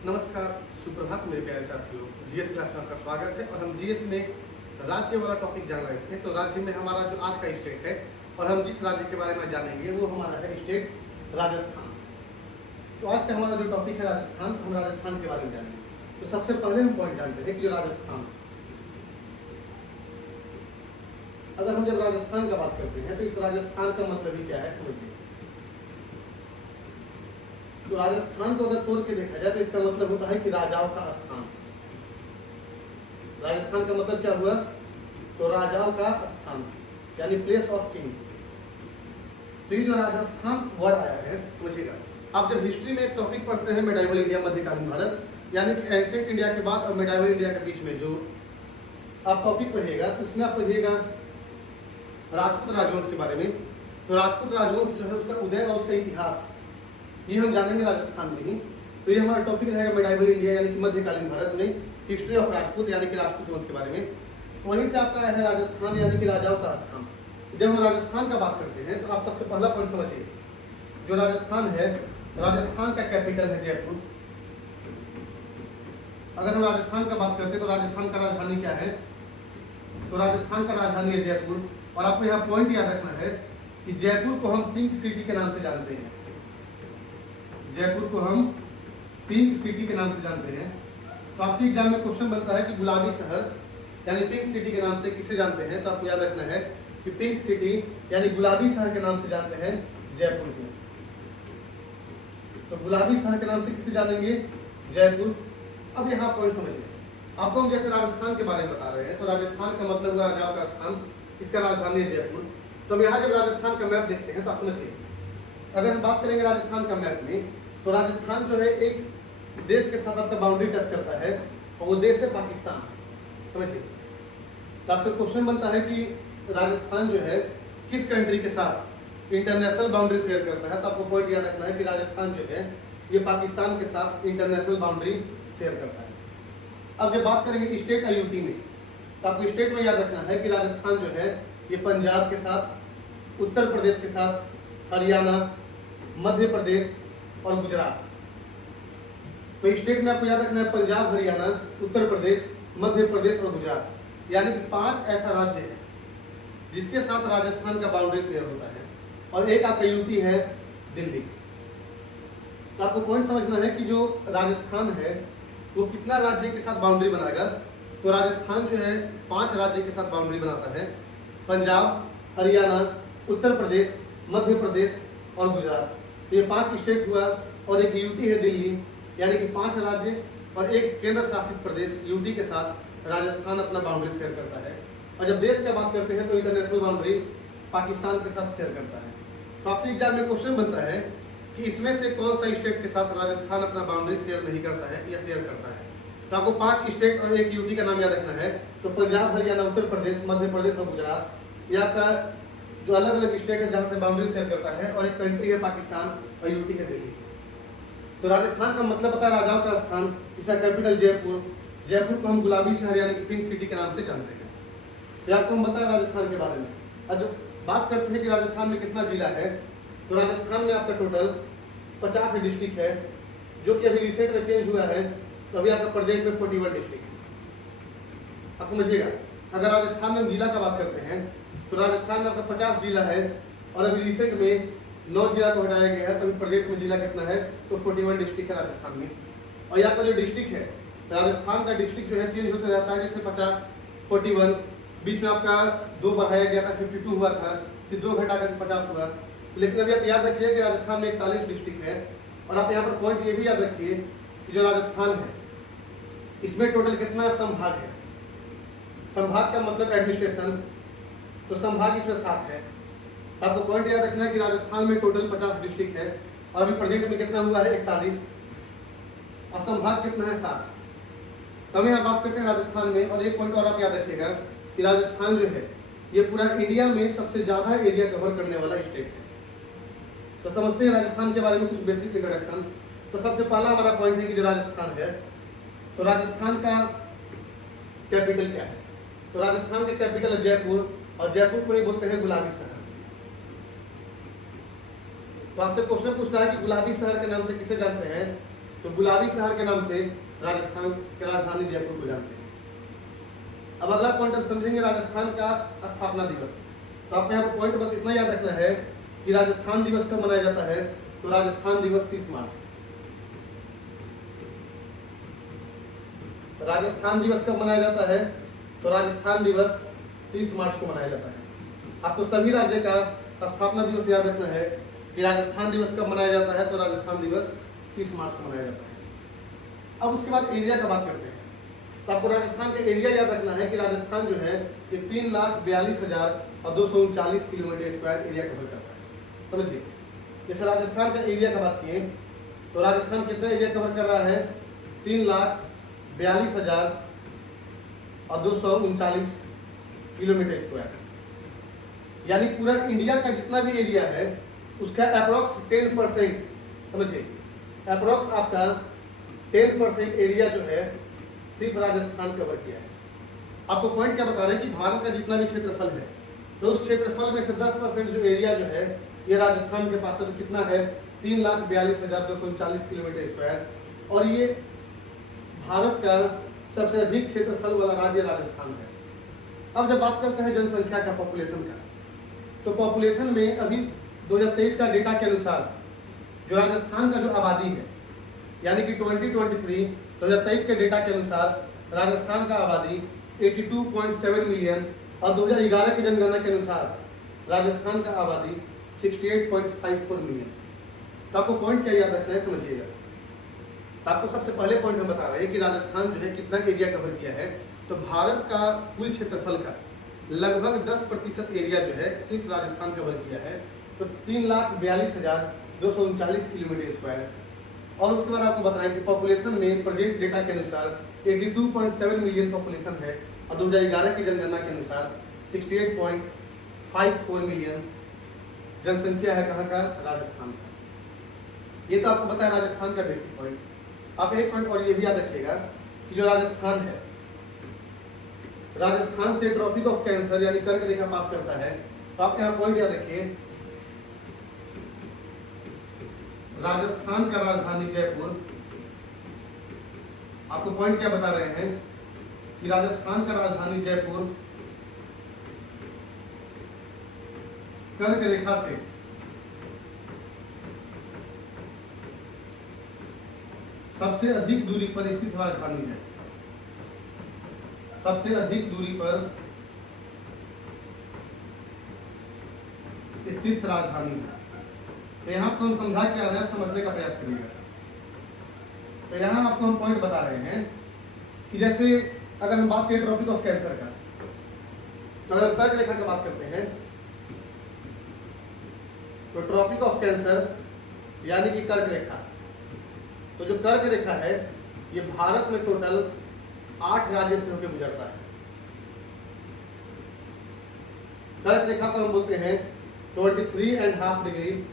नमस्कार, सुप्रभात मेरे प्यारे साथियों। जीएस क्लास में आपका स्वागत है। और हम जीएस में राज्य वाला टॉपिक जान रहे थे। तो राज्य में हमारा जो आज का स्टेट है और हम जिस राज्य के बारे में जानेंगे वो हमारा है स्टेट राजस्थान। तो आज का हमारा जो टॉपिक है राजस्थान, हम राजस्थान के बारे में जानेंगे। तो सबसे पहले हम पॉइंट जानते हैं कि जो राजस्थान, अगर हम जब राजस्थान का बात करते हैं तो इस राजस्थान का मतलब ही क्या है समझिए। तो राजस्थान को अगर तोड़ के देखा जाए तो इसका मतलब होता है कि राजाओं का स्थान। राजस्थान का मतलब क्या हुआ? तो राजाओं का स्थान, यानी प्लेस ऑफ किंग। तो ये जो राजस्थान वर्ड आया है समझिएगा। आप जब हिस्ट्री में एक टॉपिक पढ़ते हैं मेडाइवल इंडिया, मध्यकालीन भारत, यानी कि एंशिएंट इंडिया के बाद और मेडाइवल इंडिया के बीच में जो आप टॉपिक पढ़िएगा तो उसमें आप पढ़िएगा राजपूत राजवंश के बारे में। तो राजपूत राजवंश जो है उसका उदय और उसका इतिहास ये हम जानेंगे राजस्थान में ही। तो ये हमारा टॉपिक रहेगा मेडाइवल इंडिया यानी कि मध्यकालीन भारत में हिस्ट्री ऑफ राजपूत यानी कि राजपूत वंश के बारे में। तो वहीं से आता है राजस्थान यानी कि राजाओं का स्थान। जब हम राजस्थान का बात करते हैं तो आप सबसे पहला पॉइंट समझिए, जो राजस्थान है, राजस्थान का कैपिटल है जयपुर। अगर हम राजस्थान का बात करते हैं तो राजस्थान का राजधानी क्या है? तो राजस्थान का राजधानी है जयपुर। और आपको यहाँ पॉइंट याद रखना है कि जयपुर को हम पिंक सिटी के नाम से जानते हैं। जयपुर को हम पिंक सिटी के नाम से जानते हैं। तो आपसे एग्जाम में क्वेश्चन बनता है कि गुलाबी शहर यानी पिंक सिटी के नाम से किसे जानते हैं? तो आपको याद रखना है कि पिंक सिटी यानी गुलाबी शहर के नाम से जानते हैं जयपुर को। तो गुलाबी शहर के नाम से किसे जानेंगे? जयपुर। अब यहाँ पॉइंट समझिए, आपको हम जैसे राजस्थान के बारे में बता रहे हैं तो राजस्थान का मतलब हुआ राजाओं का स्थान, इसका राजधानी है जयपुर। तो हम यहाँ जब राजस्थान का मैप देखते हैं तो आप समझिए, अगर हम बात करेंगे राजस्थान का मैप में तो राजस्थान जो है एक देश के साथ आपका बाउंड्री टच करता है और वो देश है पाकिस्तान। समझिए, तो आपसे क्वेश्चन बनता है कि राजस्थान जो है किस कंट्री के साथ इंटरनेशनल बाउंड्री शेयर करता है? तो आपको पॉइंट याद रखना है कि राजस्थान जो है ये पाकिस्तान के साथ इंटरनेशनल बाउंड्री शेयर करता है। अब जब बात करेंगे स्टेट और यूटी में तो आपको स्टेट में याद रखना है कि राजस्थान जो है ये पंजाब के साथ, उत्तर प्रदेश के साथ, हरियाणा, मध्य प्रदेश और गुजरात। तो स्टेट में आपको याद रखना है पंजाब, हरियाणा, उत्तर प्रदेश, मध्य प्रदेश और गुजरात, यानी कि 5 ऐसा राज्य है जिसके साथ राजस्थान का बाउंड्री शेयर होता है। और एक आपका यूटी है दिल्ली। तो आपको पॉइंट समझना है कि जो राजस्थान है वो कितना राज्य के साथ बाउंड्री बनाएगा। तो राजस्थान जो है 5 राज्य के साथ बाउंड्री बनाता है, पंजाब, हरियाणा, उत्तर प्रदेश, मध्य प्रदेश और गुजरात। ये 5 स्टेट हुआ और एक यूटी है दिल्ली, यानी कि 5 राज्य और एक केंद्र शासित प्रदेश यूटी के साथ राजस्थान अपना बाउंड्री शेयर करता है। और जब देश की बात करते हैं तो इंटरनेशनल बाउंड्री पाकिस्तान के साथ शेयर करता है। तो आपसे एग्जाम में क्वेश्चन बनता है कि इसमें से कौन सा स्टेट के साथ राजस्थान अपना बाउंड्री शेयर नहीं करता है या शेयर करता है? तो आपको 5 स्टेट और एक यूटी का नाम याद रखना है। तो पंजाब, हरियाणा, उत्तर प्रदेश, मध्य प्रदेश और गुजरात, ये आपका जो अलग अलग स्टेट है जहाँ से बाउंड्री शेयर करता है। और एक कंट्री है पाकिस्तान और यूटी है दिल्ली। तो राजस्थान का मतलब पता है राजाओं का स्थान, इसका कैपिटल जयपुर। जयपुर को हम गुलाबी शहर यानी कि पिंक सिटी के नाम से जानते हैं। तो आपको हम बताएं राजस्थान के बारे में। अब जब बात करते हैं कि राजस्थान में कितना जिला है, तो राजस्थान में आपका टोटल 50 डिस्ट्रिक्ट है, जो कि अभी रिसेंट में चेंज हुआ है। तो अभी आपका प्रेजेंट में 41 डिस्ट्रिक्ट। अब समझिएगा, अगर राजस्थान में जिला का बात करते हैं तो राजस्थान में आपका 50 जिला है और अभी रिसेंट में 9 जिला को हटाया गया है। तो अभी प्रेजेंट में जिला कितना है? तो 41 डिस्ट्रिक्ट है राजस्थान में। और यहाँ का जो डिस्ट्रिक्ट है, राजस्थान का डिस्ट्रिक्ट जो है चेंज होते रहता है, जैसे 50, 41, बीच में आपका 2 बढ़ाया गया था, 52 हुआ था, फिर 2 घटा कर 50 हुआ। लेकिन अभी आप याद रखिए कि राजस्थान में 41 डिस्ट्रिक्ट है। और आप यहाँ पर पॉइंट ये भी याद रखिए कि जो राजस्थान है इसमें टोटल कितना संभाग है? संभाग का मतलब एडमिनिस्ट्रेशन, तो संभाग इसमें 7 है। आपको पॉइंट याद रखना है कि राजस्थान में टोटल 50 डिस्ट्रिक्ट है और अभी प्रेजेंट में कितना हुआ है? 41, और संभाग कितना है? 7। तो हम यहाँ बात करते हैं राजस्थान में। और एक पॉइंट और आप याद रखिएगा कि राजस्थान जो है ये पूरा इंडिया में सबसे ज्यादा एरिया कवर करने वाला स्टेट है। तो समझते हैं राजस्थान के बारे में कुछ बेसिक इंट्रोडक्शन। तो सबसे पहला हमारा पॉइंट है कि जो राजस्थान है, तो राजस्थान का कैपिटल क्या है? तो राजस्थान का कैपिटल है जयपुर, और जयपुर को ही बोलते हैं गुलाबी शहर। तो आपसे क्वेश्चन पूछता है कि गुलाबी शहर के नाम से किसे जानते हैं? तो गुलाबी शहर के नाम से राजस्थान की राजधानी जयपुर को जानते हैं। अब अगला पॉइंट हम समझेंगे राजस्थान का स्थापना दिवस। तो आपको यहाँ पर पॉइंट बस इतना याद रखना है कि राजस्थान दिवस कब मनाया जाता है, तो राजस्थान दिवस 30 मार्च। राजस्थान दिवस कब मनाया जाता है, तो राजस्थान दिवस 30 मार्च को मनाया जाता है। आपको सभी राज्य का स्थापना दिवस याद रखना है कि राजस्थान दिवस कब मनाया जाता है, तो राजस्थान दिवस 30 मार्च को मनाया जाता है। अब उसके बाद एरिया का बात करते हैं। तो आपको राजस्थान का एरिया याद रखना है कि राजस्थान जो है ये 3,42,239 किलोमीटर स्क्वायर एरिया कवर करता है। समझिए, जैसे राजस्थान का एरिया का बात किए तो राजस्थान कितना एरिया कवर कर रहा है, 3,42,239 किलोमीटर स्क्वायर। यानी पूरा इंडिया का जितना भी एरिया है उसका अप्रोक्स 10%, समझिए अप्रोक्स आपका 10% एरिया जो है सिर्फ राजस्थान कवर किया है। आपको पॉइंट क्या बता रहे हैं कि भारत का जितना भी क्षेत्रफल है तो उस क्षेत्रफल में से 10% जो एरिया जो है ये राजस्थान के पास है। तो कितना है, 3,42,239 किलोमीटर स्क्वायर। और ये भारत का सबसे अधिक क्षेत्रफल वाला राज्य राजस्थान है। अब जब बात करते हैं जनसंख्या का, पॉपुलेशन का, तो पॉपुलेशन में अभी 2023 का डेटा के अनुसार जो राजस्थान का जो आबादी है, यानी कि 2023 के डेटा के अनुसार राजस्थान का आबादी 82.7 मिलियन और 2011 की जनगणना के अनुसार राजस्थान का आबादी 68.54 मिलियन। तो आपको पॉइंट क्या याद रखना है, समझिएगा। तो आपको सबसे पहले पॉइंट हम बता रहे हैं कि राजस्थान जो है कितना एरिया कवर किया है। तो भारत का कुल क्षेत्रफल का लगभग 10% एरिया जो है सिर्फ राजस्थान कवर किया है। तो 3,42,239 किलोमीटर स्क्वायर। और उसके बाद आपको बताएं कि पॉपुलेशन में प्रेजेंट डेटा के अनुसार 82.7 मिलियन पॉपुलेशन है और 2011 की जनगणना के अनुसार 68.54 मिलियन जनसंख्या है। कहाँ का, राजस्थान का। ये तो आपको बताया राजस्थान का बेसिक पॉइंट। आप एक पॉइंट और ये भी याद रखिएगा कि जो राजस्थान है, राजस्थान से ट्रॉपिक ऑफ कैंसर यानी कर्क रेखा पास करता है। तो आप यहाँ पॉइंट याद रखिए, राजस्थान का राजधानी जयपुर। आपको पॉइंट क्या बता रहे हैं कि राजस्थान का राजधानी जयपुर कर्क रेखा से सबसे अधिक दूरी पर स्थित राजधानी है। सबसे अधिक दूरी पर स्थित राजधानी है। तो यहाँ आपको हम समझा के आ रहे हैं, आप समझने का प्रयास करिएगा। तो यहाँ आपको हम पॉइंट बता रहे हैं कि जैसे अगर हम बात करें ट्रॉपिक ऑफ कैंसर का, तो अगर कर्क रेखा की बात करते हैं तो ट्रॉपिक ऑफ कैंसर यानी कि कर्क रेखा, तो जो कर्क रेखा है ये भारत में टोटल 8 राज्य से होकर गुजरता है। कर्क रेखा को हम बोलते हैं 23.5 डिग्री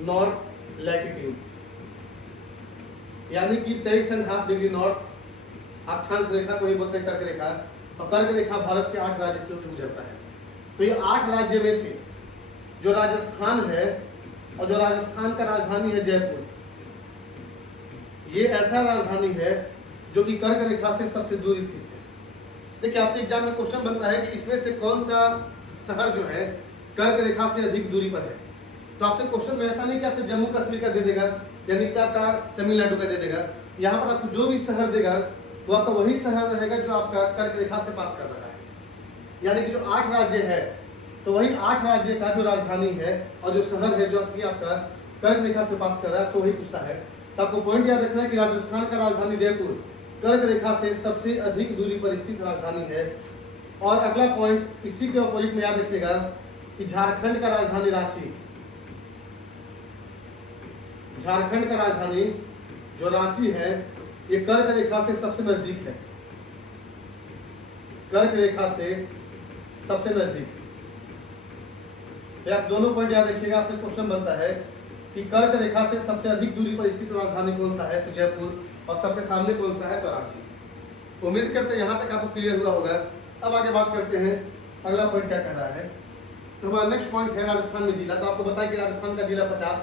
नॉर्थ लैटिट्यूड, यानी कि 23.5 डिग्री नॉर्थ अक्षांश रेखा को ही बोलते हैं कर्क रेखा। और कर्क रेखा भारत के 8 राज्य से होकर गुजरता है। तो ये 8 राज्य में से जो राजस्थान है और जो राजस्थान का राजधानी है जयपुर, ये ऐसा राजधानी है जो कि कर्क रेखा से सबसे दूर स्थित है। देखिए आपसे एग्जाम में क्वेश्चन बनता है कि इसमें से कौन सा शहर जो है कर्क रेखा से अधिक दूरी पर है। तो आपसे क्वेश्चन में ऐसा नहीं कि आपसे जम्मू कश्मीर का दे देगा या नीचे आपका तमिलनाडु का दे देगा। यहाँ पर आपको जो भी शहर देगा वो आपका वही शहर रहेगा जो आपका कर्क रेखा से पास कर रहा है। यानी कि जो 8 राज्य है तो वही 8 राज्य का जो राजधानी है और जो शहर है जो आपका कर्क रेखा से पास कर रहा है तो वही पूछता है। तो आपको पॉइंट याद रखना है कि राजस्थान का राजधानी जयपुर कर्क रेखा से सबसे अधिक दूरी पर स्थित राजधानी है। और अगला पॉइंट इसी के अपोजिट में याद रखिएगा कि झारखंड का राजधानी रांची, झारखंड का राजधानी जो रांची है ये कर्क रेखा से सबसे नजदीक है। कर्क रेखा से सबसे नजदीक। आप दोनों पॉइंट याद रखिएगा। आपसे क्वेश्चन बनता है कि कर्क रेखा से सबसे अधिक दूरी पर स्थित राजधानी कौन सा है, तो जयपुर। और सबसे सामने कौन सा है, तो रांची। उम्मीद करते हैं यहाँ तक आपको क्लियर हुआ होगा। अब आगे बात करते हैं अगला पॉइंट क्या कर रहा है। तो हमारा नेक्स्ट पॉइंट है राजस्थान में जिला। तो आपको बताया कि राजस्थान का जिला 50,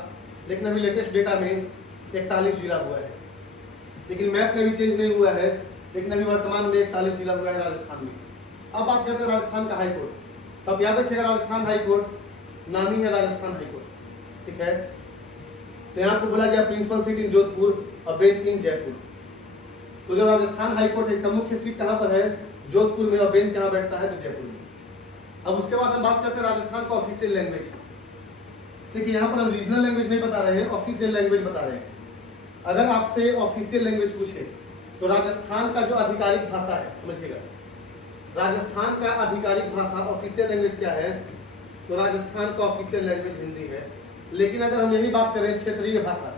लेकिन अभी लेटेस्ट डेटा में 41 जिला हुआ है। लेकिन मैप में भी चेंज नहीं हुआ है, लेकिन अभी वर्तमान में 41 जिला हुआ है राजस्थान में। अब बात करते हैं राजस्थान का हाई कोर्ट। तो अब याद रखिएगा राजस्थान हाई कोर्ट नाम ही है राजस्थान हाई कोर्ट, ठीक है। तो यहाँ को बोला गया प्रिंसिपल सीट इन जोधपुर और बेंच इन जयपुर। तो जो राजस्थान हाई कोर्ट है इसका मुख्य सीट कहाँ पर है? जोधपुर में, और बेंच कहाँ बैठता है? तो जयपुर में। अब उसके बाद हम बात करते हैं राजस्थान का ऑफिशियल लैंग्वेज। देखिए यहाँ पर हम रीजनल लैंग्वेज नहीं बता रहे हैं, ऑफिशियल लैंग्वेज बता रहे हैं। अगर आपसे ऑफिशियल लैंग्वेज पूछे तो राजस्थान का जो आधिकारिक भाषा है, समझिएगा, राजस्थान का आधिकारिक भाषा ऑफिशियल लैंग्वेज क्या है? तो राजस्थान का ऑफिशियल लैंग्वेज हिंदी है। लेकिन अगर हम यही बात करें क्षेत्रीय भाषा,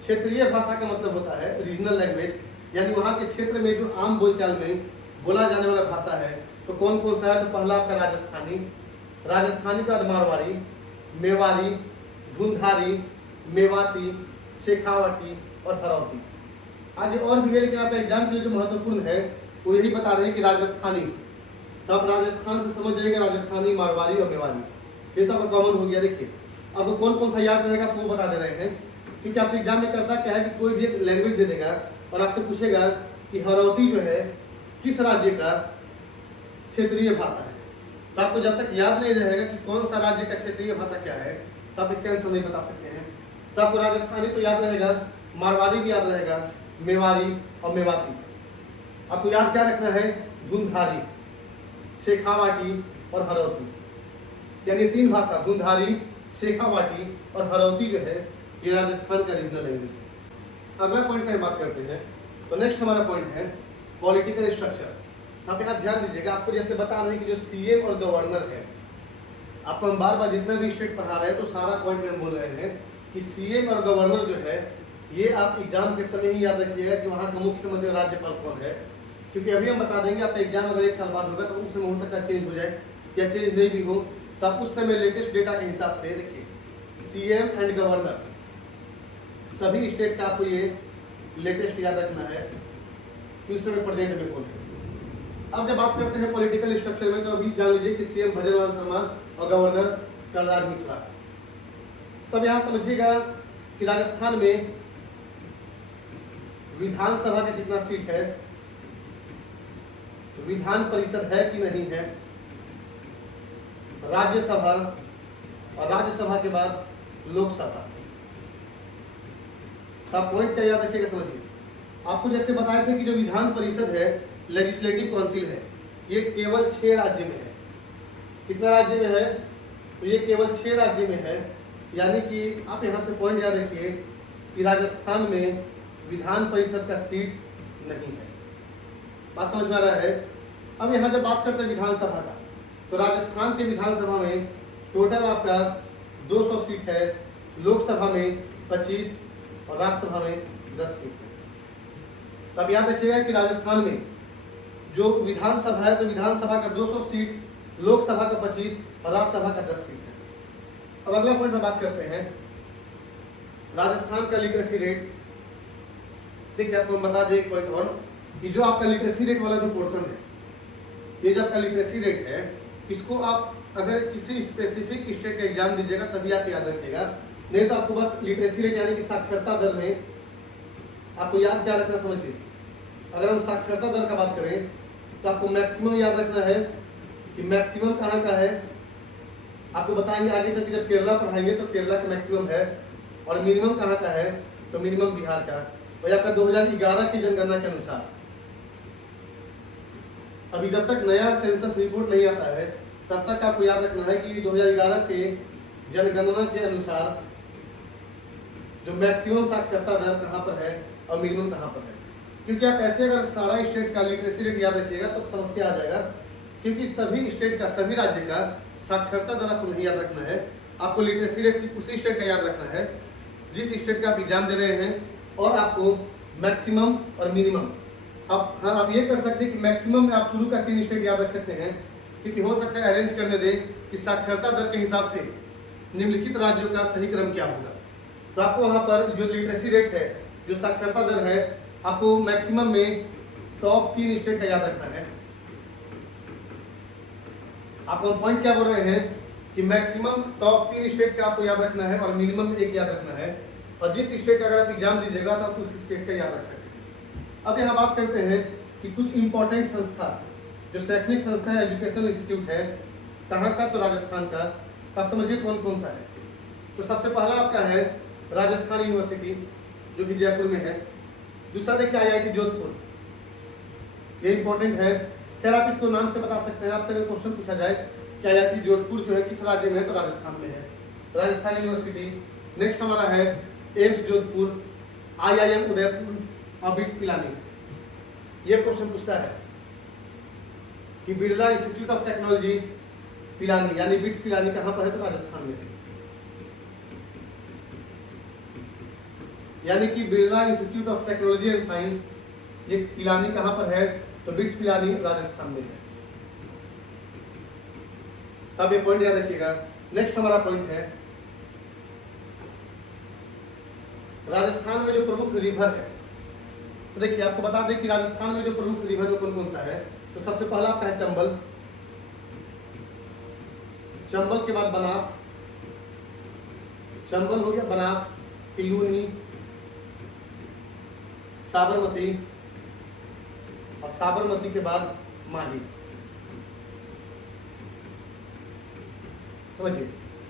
क्षेत्रीय भाषा का मतलब होता है रीजनल लैंग्वेज, यानी वहाँ के क्षेत्र में जो आम बोलचाल में बोला जाने वाला भाषा है। तो कौन कौन सा है? तो पहला आपका राजस्थानी, राजस्थानी का मारवाड़ी, मेवाड़ी, धुंधारी, मेवाती, शेखावटी और हरौती। आगे और भी है, लेकिन आपका एग्जाम के लिए जो महत्वपूर्ण है वो यही बता रहे हैं कि राजस्थानी। तो आप राजस्थान से समझ जाइएगा राजस्थानी, मारवाड़ी और मेवाड़ी, ये तो आपका कॉमन हो गया। देखिए अब कौन कौन सा याद रहेगा वो बता दे रहे हैं, क्योंकि आपसे एग्जाम में करता क्या है कि कोई भी एक लैंग्वेज दे देगा और आपसे पूछेगा कि हरौती जो है किस राज्य का क्षेत्रीय भाषा है। तो आपको जब तक याद नहीं रहेगा कि कौन सा राज्य का क्षेत्रीय भाषा क्या है, तो आप इसका आंसर नहीं बता सकते हैं। तो आपको राजस्थानी तो याद रहेगा, मारवाड़ी भी याद रहेगा, मेवाड़ी और मेवाती। आपको याद क्या रखना है? धुंधारी, शेखावाटी और हरौती, यानी तीन भाषा, धुंधारी, शेखावाटी और हरौती जो है ये राजस्थान का रीजनल लैंग्वेज है। अगला पॉइंट में बात करते हैं, तो नेक्स्ट हमारा पॉइंट है पॉलिटिकल स्ट्रक्चर। आप यहाँ ध्यान दीजिएगा, आपको जैसे बता रहे हैं कि जो सीएम और गवर्नर है, आपको हम बार बार जितना भी स्टेट पढ़ा रहे हैं तो सारा पॉइंट में हम बोल रहे हैं कि सीएम और गवर्नर जो है ये आप एग्जाम के समय ही याद रखिएगा कि वहाँ का मुख्यमंत्री और राज्यपाल कौन है। क्योंकि अभी हम बता देंगे आपका एग्जाम अगर 1 साल बाद होगा तो उस समय हो सकता है चेंज हो जाए या चेंज नहीं भी हो, तो आप उस समय लेटेस्ट डेटा के हिसाब से देखिए सीएम एंड गवर्नर सभी स्टेट का आपको ये लेटेस्ट याद रखना है कि उस समय प्रेजेंट में कौन है। अब जब बात करते हैं पॉलिटिकल स्ट्रक्चर में, तो अभी जान लीजिए कि सीएम भजनलाल शर्मा और गवर्नर कलराज मिश्रा। तब यहाँ समझिएगा कि राजस्थान में विधानसभा का कितना सीट है, विधान परिषद है कि नहीं है, राज्यसभा और राज्यसभा के बाद लोकसभा। आप पॉइंट क्या याद रखिएगा, समझिए। आपको जैसे बताए थे कि जो विधान परिषद है, लेजिस्लेटिव काउंसिल है, ये केवल 6 राज्य में है। कितना राज्य में है? तो ये केवल 6 राज्य में है। यानी कि आप यहाँ से पॉइंट याद रखिए कि राजस्थान में विधान परिषद का सीट नहीं है। बात समझ में आ रहा है? अब यहाँ जब बात करते हैं विधानसभा का, तो राजस्थान के विधानसभा में टोटल आपका 200 सीट है, लोकसभा में 25 और राज्यसभा में 10 सीट है। तब याद रखिएगा कि राजस्थान में जो विधानसभा है, तो विधानसभा का 200 सीट, लोकसभा का 25 और राज्यसभा का 10 सीट है। अब अगला पॉइंट में बात करते हैं राजस्थान का लिटरेसी रेट। देखिए आपको हम बता दें एक पॉइंट और कि जो आपका लिटरेसी रेट वाला जो पोर्शन है, ये जो आपका लिटरेसी रेट है, इसको आप अगर किसी स्पेसिफिक स्टेट का एग्जाम दीजिएगा तभी आप याद रखिएगा, नहीं तो आपको बस लिटरेसी रेट यानी कि साक्षरता दर में आपको याद क्या रखना, समझिए। अगर हम साक्षरता दर का बात करें तो आपको मैक्सिमम याद रखना है कि मैक्सिमम कहाँ का है। आपको बताएंगे आगे चल के जब केरला पढ़ाएंगे तो केरला का मैक्सिमम है, और मिनिमम कहाँ का है? तो मिनिमम बिहार का। और आपका 2011 की जनगणना के अनुसार, अभी जब तक नया सेंसस रिपोर्ट नहीं आता है तब तक आपको याद रखना है कि 2011 के जनगणना के अनुसार जो मैक्सिमम साक्षरता दर कहाँ पर है और मिनिमम कहाँ पर है। क्योंकि आप ऐसे अगर सारा स्टेट का लिटरेसी रेट याद रखिएगा तो समस्या आ जाएगा, क्योंकि सभी स्टेट का, सभी राज्य का साक्षरता दर आपको नहीं याद रखना है। आपको लिटरेसी रेट सिर्फ उसी स्टेट का याद रखना है जिस स्टेट का आप एग्जाम दे रहे हैं, और आपको मैक्सिमम और मिनिमम आप ये कर सकते हैं कि मैक्सिमम में आप शुरू का 3 स्टेट याद रख सकते हैं, क्योंकि हो सकता है अरेंज करने दें कि साक्षरता दर के हिसाब से निम्नलिखित राज्यों का सही क्रम क्या होगा। तो आपको वहाँ पर जो लिटरेसी रेट है, जो साक्षरता दर है, आपको मैक्सिमम में टॉप 3 स्टेट का याद रखना है। आपको पॉइंट क्या बोल रहे हैं कि मैक्सिमम टॉप 3 स्टेट का आपको याद रखना है और मिनिमम 1 याद रखना है। और जिस स्टेट का अगर आप एग्जाम दीजिएगा तो आप उस स्टेट का याद रख सकते हैं। अब यहाँ बात करते हैं कि कुछ इंपॉर्टेंट संस्था, जो शैक्षणिक संस्था है, एजुकेशनल इंस्टीट्यूट है, कहाँ का, तो राजस्थान का। आप समझिए कौन कौन सा है। तो सबसे पहला आपका है राजस्थान यूनिवर्सिटी, जो कि जयपुर में है। दूसरा देखिए IIT जोधपुर, ये इंपॉर्टेंट है। खैर आप इसको नाम से बता सकते हैं। आपसे अगर क्वेश्चन पूछा जाए कि IIT जोधपुर जो है किस राज्य में है, तो राजस्थान में है, राजस्थान यूनिवर्सिटी। नेक्स्ट हमारा है एम्स जोधपुर, IIM उदयपुर और बिट्स पिलानी। ये क्वेश्चन पूछता है कि Birla institute of technology Pilani यानी बिट्स पिलानी कहाँ पर है, तो राजस्थान में है। यानी कि Birla institute of technology and science, ये पिलानी कहाँ पर है, तो बिट्स पिलानी राजस्थान में है। अब ये पॉइंट याद रखिएगा। नेक्स्ट हमारा पॉइंट है राजस्थान में जो प्रमुख रिवर है। तो देखिए आपको बता दें कि राजस्थान में जो प्रमुख रिवर कौन कौन सा है। तो सबसे पहला आपका है चंबल, चंबल के बाद बनास, चंबल हो गया, बनास, किलूनी, साबरमती और साबरमती के बाद माही। समझिए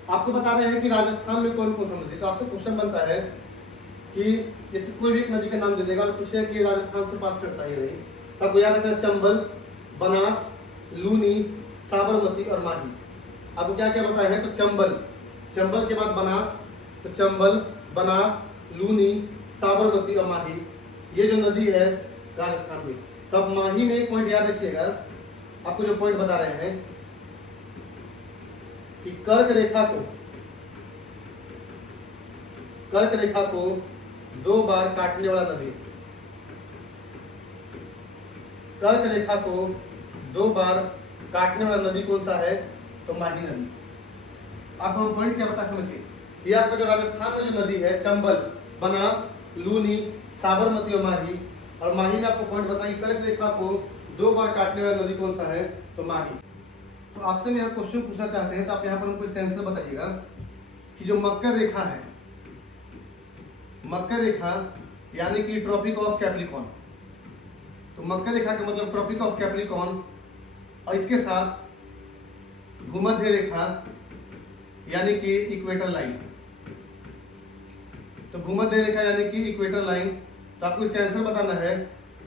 आपको बता रहे हैं कि राजस्थान में कौन कौन सा नदी। तो आपसे क्वेश्चन बनता है कि जैसे कोई भी एक नदी का नाम दे देगा और पूछे कि राजस्थान से पास करता है नहीं, तो आपको याद रखना चंबल, बनास, लूनी, साबरमती और माही। आपको क्या क्या बताया है, तो चंबल, चंबल के बाद बनास, तो चंबल, बनास, लूनी, साबरमती और माही, ये जो नदी है राजस्थान में। तो अब माही में एक पॉइंट याद रखिएगा। आपको जो पॉइंट बता रहे हैं कि कर्क रेखा को 2 बार काटने वाला नदी, कर्क रेखा को 2 बार काटने वाला नदी कौन सा है, तो माही नदी। आप हम पॉइंट क्या बता समझिए। ये आपका जो राजस्थान में जो नदी है चंबल, बनास, लूनी, साबरमती और माही, और माही ने आपको पॉइंट बताई कर्क रेखा को 2 बार काटने वाला नदी कौन सा है, तो माही। तो आपसे मैं यहाँ क्वेश्चन पूछना चाहते हैं, तो आप यहाँ पर हमको इसका आंसर बताइएगा कि जो मकर रेखा है, मकर रेखा यानी कि ट्रॉपिक ऑफ कैप्रिकॉर्न, तो मकर रेखा का मतलब ट्रॉपिक ऑफ कैप्रिकॉर्न, और इसके साथ भूमध्य रेखा यानी कि इक्वेटर लाइन। तो भूमध्य रेखा यानी कि इक्वेटर लाइन, तो आपको इसका आंसर बताना है।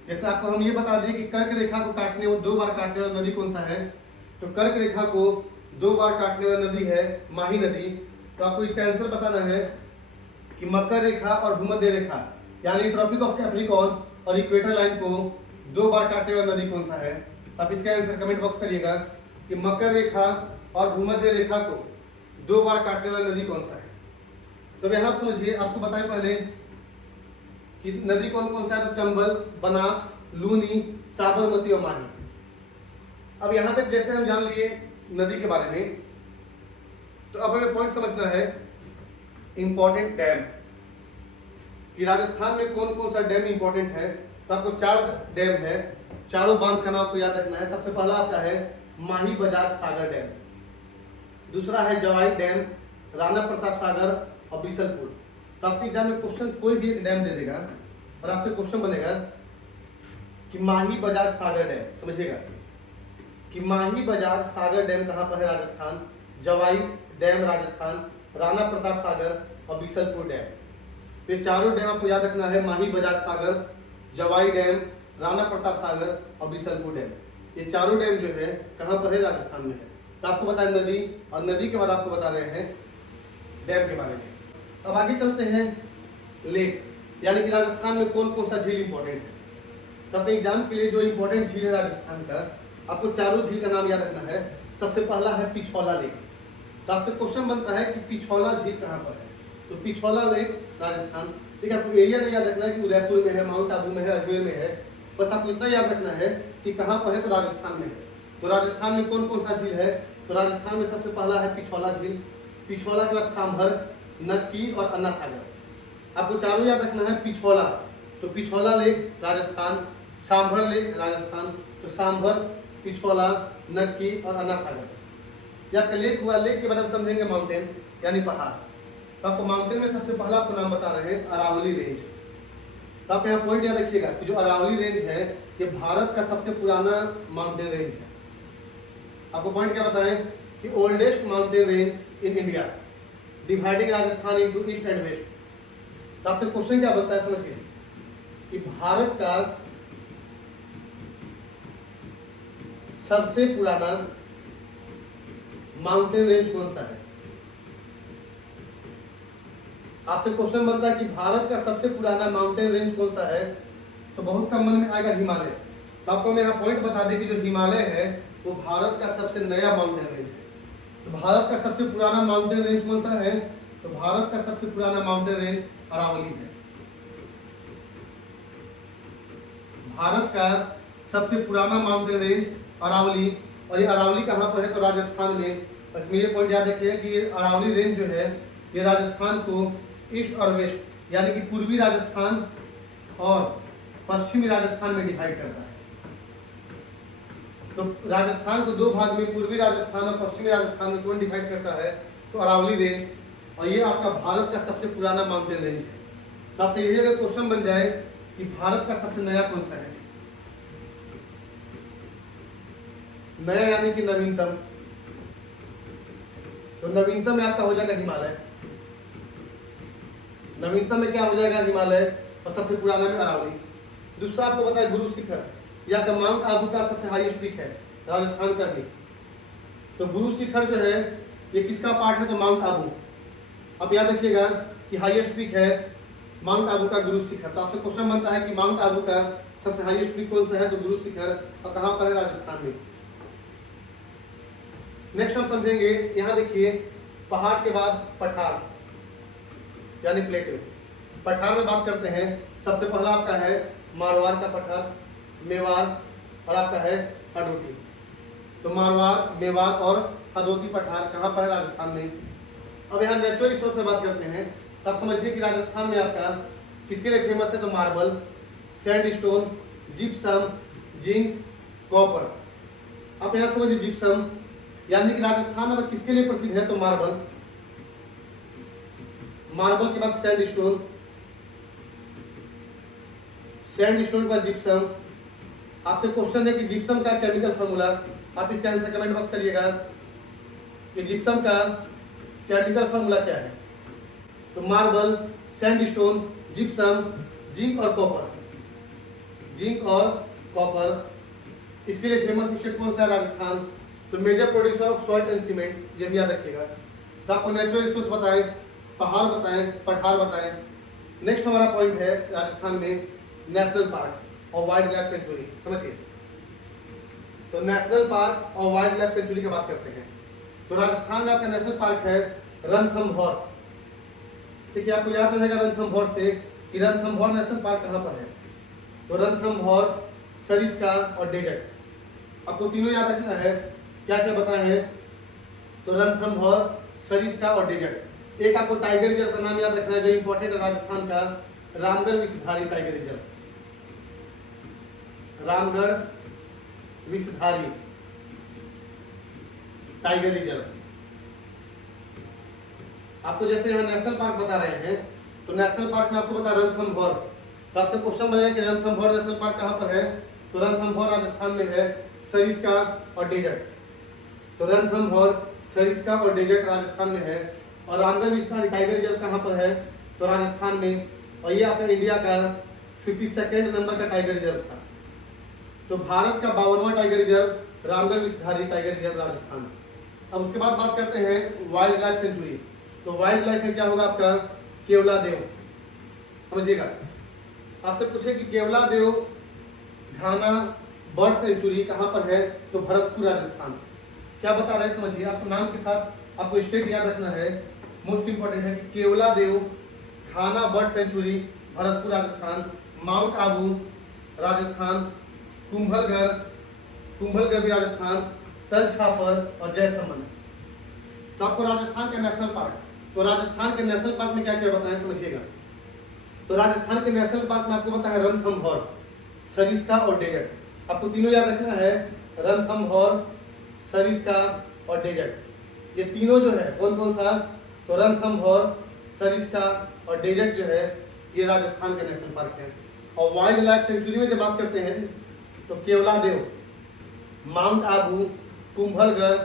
जैसे आपको हम ये बता दिए कि कर्क रेखा को काटने 2 बार काटने वाला नदी कौन सा है, तो कर्क रेखा को 2 बार काटने वाला नदी है माही नदी। तो आपको इसका आंसर बताना है कि मकर रेखा और भूमध्य रेखा यानी ट्रॉपिक ऑफ कैप्रिकॉर्न और इक्वेटर लाइन को 2 बार काटने वाला नदी कौन सा है। आप इसका आंसर कमेंट बॉक्स करिएगा कि मकर रेखा और भूमध्य रेखा को 2 बार काटने वाला नदी कौन सा है। तो यहाँ आप समझिए, आपको बताएं पहले कि नदी कौन कौन सा है, तो चंबल, बनास, लूनी, साबरमती और माही। अब यहाँ तक जैसे हम जान लिए नदी के बारे में, तो अब हमें पॉइंट समझना है इंपॉर्टेंट डैम, कि राजस्थान में कौन कौन सा डैम इंपॉर्टेंट है। तो आपको 4 डैम है, चारों बांध का नाम आपको याद रखना है। सबसे पहला आपका है माही बजाज सागर डैम, दूसरा है जवाई डैम, राणा प्रताप सागर और बीसलपुर। तो आपसे एग्जाम में क्वेश्चन कोई भी एक डैम दे देगा और आपसे क्वेश्चन बनेगा कि माही बजाज सागर डैम। समझिएगा कि माही बजाज सागर डैम कहाँ पर है, राजस्थान, जवाई डैम राजस्थान, राणा प्रताप सागर और बीसलपुर डैम। ये चारों डैम आपको याद रखना है, माही बजाज सागर, जवाई डैम, राणा प्रताप सागर और बीसलपुर डैम। ये चारों डैम जो है कहाँ पर है, राजस्थान में है। तो आपको बताएं नदी, और नदी के बाद आपको बता रहे हैं डैम के बारे में। अब आगे चलते हैं लेक, यानी कि राजस्थान में कौन कौन सा झील इंपॉर्टेंट है। तो अपने एग्जाम के लिए जो इंपॉर्टेंट झील है राजस्थान का, आपको चारों झील का नाम याद रखना है। सबसे पहला है पिछौला लेक। तो आपसे क्वेश्चन बनता है कि पिछौला झील कहाँ पर है, तो पिछौला लेक राजस्थान। ठीक है, आपको एरिया नहीं याद रखना है कि उदयपुर में है, माउंट आबू में है, अजमेर में है, बस आपको इतना याद रखना है कि कहाँ पर है, तो राजस्थान में है। तो राजस्थान में कौन कौन सा झील है, तो राजस्थान में सबसे पहला है पिछौला झील, पिछौला के बाद सांभर, नक्की और अन्ना सागर। आपको चारों याद रखना है। पिछौला, तो पिछौला लेक राजस्थान, सांभर लेक राजस्थान, तो सांभर, पिछौला, नक्की और अन्ना सागर। ये आपका लेक हुआ। लेक के बाद हम समझेंगे माउंटेन यानी पहाड़। तो आपको माउंटेन में सबसे पहला आपको नाम बता रहे हैं अरावली रेंज। तो आप यहाँ पॉइंट याद रखिएगा कि जो अरावली रेंज है ये भारत का सबसे पुराना माउंटेन रेंज है। आपको पॉइंट क्या बताएं कि oldest mountain range in India dividing Rajasthan into east and west. तो आपसे क्वेश्चन क्या बनता है समझिए कि भारत का सबसे पुराना माउंटेन रेंज कौन सा है। आपसे क्वेश्चन बनता है कि भारत का सबसे पुराना माउंटेन रेंज कौन सा है, तो बहुत कम मन में आएगा हिमालय। तो आपको मैं यहाँ पॉइंट बता दें कि जो हिमालय है वो भारत का सबसे नया माउंटेन रेंज है। तो भारत का सबसे पुराना माउंटेन रेंज कौन सा है, तो भारत का सबसे पुराना माउंटेन रेंज अरावली है। भारत का सबसे पुराना माउंटेन रेंज अरावली, और ये अरावली कहाँ पर है, तो राजस्थान में। इसमें ये पॉइंट याद रखिए कि अरावली रेंज जो है ये राजस्थान को ईस्ट और वेस्ट यानी कि पूर्वी राजस्थान और पश्चिमी राजस्थान में डिवाइड करता है। तो राजस्थान को दो भाग में, पूर्वी राजस्थान और पश्चिमी राजस्थान में कौन डिवाइड करता है, तो अरावली रेंज। और ये आपका भारत का सबसे पुराना माउंटेन रेंज है। तो आपसे यही अगर क्वेश्चन बन जाए कि भारत का सबसे नया कौन सा है, नया यानी कि नवीनतम, तो नवीनतम में आपका हो जाएगा हिमालय। नवीनतम में क्या हो जाएगा, हिमालय, और सबसे पुराना में अरावली। दूसरा आपको बताया गुरु शिखर, या तो माउंट आबू का सबसे हाईएस्ट पीक है राजस्थान का भी। तो गुरु शिखर जो है ये किसका पार्ट है, तो माउंट आबू। अब याद रखिएगा कि हाईएस्ट पीक है माउंट आबू का गुरु शिखर। तो आपसे क्वेश्चन बनता है कि माउंट आबू का सबसे हाईएस्ट पीक कौन सा है, तो गुरु शिखर, और कहाँ पर है, राजस्थान में। नेक्स्ट हम समझेंगे, यहाँ देखिए पहाड़ के बाद पठार यानी प्लेटो। पठार में बात करते हैं, सबसे पहला आपका है मारवाड़ का पठार, मेवाड़ और आपका है हदोती। तो मारवाड़, मेवाड़ और हदोती पठार कहाँ पर है, राजस्थान में। अब यहाँ नेचुरल रिसोर्स में बात करते हैं, तब समझिए कि राजस्थान में आपका किसके लिए फेमस है, तो marble, sandstone, gypsum, zinc, copper. अब यहाँ समझिए जिप्सम यानी कि राजस्थान में किसके लिए प्रसिद्ध है, तो मार्बल। मार्बल के बाद सैंडस्टोन, सैंडस्टोन के बाद जिप्सम। आपसे क्वेश्चन है कि जिप्सम का केमिकल फॉर्मूला, आप इसका आंसर कमेंट बॉक्स करिएगा कि जिप्सम का केमिकल फॉर्मूला क्या है। तो मार्बल, सैंडस्टोन, जिप्सम, जिंक और कॉपर। जिंक और कॉपर इसके लिए फेमस स्टेट कौन सा है, राजस्थान। तो major producer of salt and cement, ये भी याद रखिएगा। तो आपको नेचुरल रिसोर्स बताएं, पहाड़ बताएं, पठार बताएं। नेक्स्ट हमारा पॉइंट है राजस्थान में नेशनल पार्क और वाइल्ड लाइफ सेंचुरी। समझिए, तो नेशनल पार्क और वाइल्ड लाइफ सेंचुरी की बात करते हैं। तो राजस्थान में आपका नेशनल पार्क है रणथंभौर। देखिए आपको याद रहेगा रणथंभौर से कि रणथंभौर नेशनल पार्क कहाँ पर है, तो रणथंभौर, सरिस्का और डेजर्ट। आपको तीनों याद रखना है, क्या क्या बताए हैं, तो रणथंभौर, सरिस्का और डेजर्ट। एक आपको टाइगर रिजर्व का नाम याद रखना है जो इंपॉर्टेंट है राजस्थान का, Ramgarh Vishdhari tiger reserve. Ramgarh Vishdhari tiger reserve. आपको जैसे यहाँ नेशनल पार्क बता रहे हैं, तो नेशनल पार्क में आपको बता रणथंभौर। तो आपसे क्वेश्चन बनेगा कि रणथंभौर नेशनल पार्क कहाँ पर है, तो रणथंभौर राजस्थान में है, सरिस्का और डेजर्ट। तो रणथंभौर, सरिस्का और डेजर्ट राजस्थान में है। और रामगढ़ विषधारी टाइगर रिजर्व कहाँ पर है, तो राजस्थान में। और ये आपका इंडिया का 52nd नंबर का टाइगर रिजर्व था। तो भारत का 52वां tiger reserve Ramgarh Vishdhari tiger reserve Rajasthan. अब उसके बाद बात करते हैं वाइल्ड लाइफ सेंचुरी। तो वाइल्ड लाइफ में क्या होगा आपका, केवलादेव। समझिएगा, आपसे पूछे कि केवलादेव घाना बर्ड सेंचुरी कहाँ पर है, तो भरतपुर राजस्थान। क्या बता रहे हैं समझिए, आपको नाम के साथ आपको स्टेट याद रखना है, मोस्ट इंपॉर्टेंट है कि Keoladeo Ghana bird sanctuary Bharatpur Rajasthan, mount Abu Rajasthan, Kumbhalgarh भी राजस्थान, तल छापर और जैसलमेर। तो आपको राजस्थान के नेशनल पार्क, तो राजस्थान के नेशनल पार्क में क्या क्या बताएं समझिएगा। तो राजस्थान के नेशनल पार्क में आपको बताया रणथंभौर, सरिस्का और डेजर्ट। आपको तीनों याद रखना है, रणथंभौर, सरिस्का और डेजर्ट। ये तीनों जो है कौन कौन सा, तो रणथंभौर, सरिस्का और डेजर्ट जो है ये राजस्थान का नेशनल पार्क है। और वाइल्ड लाइफ सेंचुरी में जब बात करते हैं तो केवलादेव, माउंट आबू, कुंभलगढ़,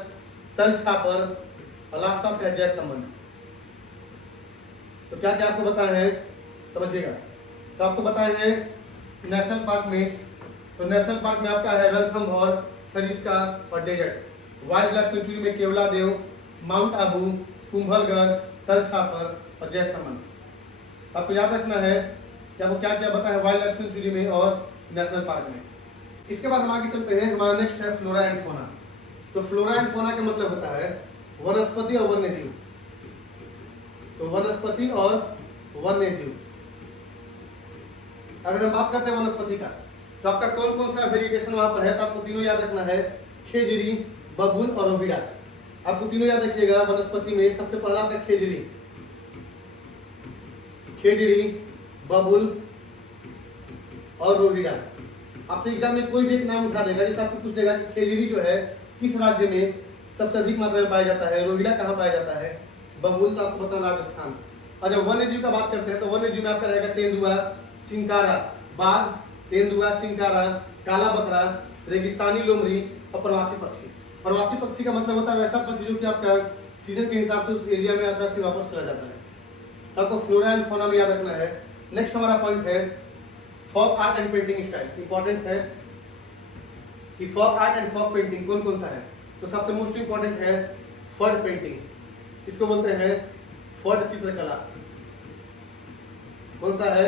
तल छापर और लास्ट ऑफ है जयसमंद। तो क्या क्या आपको बताया है समझिएगा। तो आपको बताए हैं नेशनल पार्क में, तो नेशनल पार्क में आपका है रणथंभौर, सरिस्का और डेजर्ट। वाइल्ड लाइफ सेंचुरी में केवलादेव, माउंट आबू, कुंभलगढ़, तल छापर और जयसमंद। आपको याद रखना है कि आपको क्या क्या बताया है वाइल्ड लाइफ सेंचुरी में और नेशनल पार्क में। इसके बाद हम आगे चलते हैं, हमारा नेक्स्ट है फ्लोरा एंड फोना। तो फ्लोरा एंड फोना का मतलब होता है वनस्पति और वन्यजीव। तो वनस्पति और वन्यजीव, अगर हम बात करते हैं वनस्पति का, तो आपका कौन कौन सा वेरिएशन वहां पर है, तो आपको तीनों याद रखना है, खेजड़ी, बबूल और रोविड़ा। आपको तीनों याद रखिएगा। वनस्पति में सबसे पहला आपका खेजड़ी, खेजड़ी, बबूल और रोविड़ा। आपसे एग्जाम में कोई भी एक नाम उठा देगा, जिससे आपसे पूछ देगा कि खेजड़ी जो है किस राज्य में सबसे अधिक मात्रा में पाया जाता है, रोविड़ा कहाँ पाया जाता है, बबूल तो आपको बताना राजस्थान। और जब वन्य जीव का बात करते हैं तो वन्य जीव में आपका रहेगा तेंदुआ, चिंकारा, बाघ, तेंदुआ, चिंकारा, काला बकरा, रेगिस्तानी लोमड़ी और प्रवासी पक्षी। प्रवासी पक्षी का मतलब होता है वैसा पक्षी जो कि आपका सीजन के हिसाब से उस एरिया में आता है फिर वापस चला जाता है। तो आपको फ्लोरा एंड फौना में याद रखना है। नेक्स्ट हमारा पॉइंट है folk art and painting style. Important है कि folk art and folk painting कौन कौन सा है। तो सबसे मोस्ट इंपॉर्टेंट है फर्ड पेंटिंग, इसको बोलते हैं फर्ड चित्रकला। कौन सा है,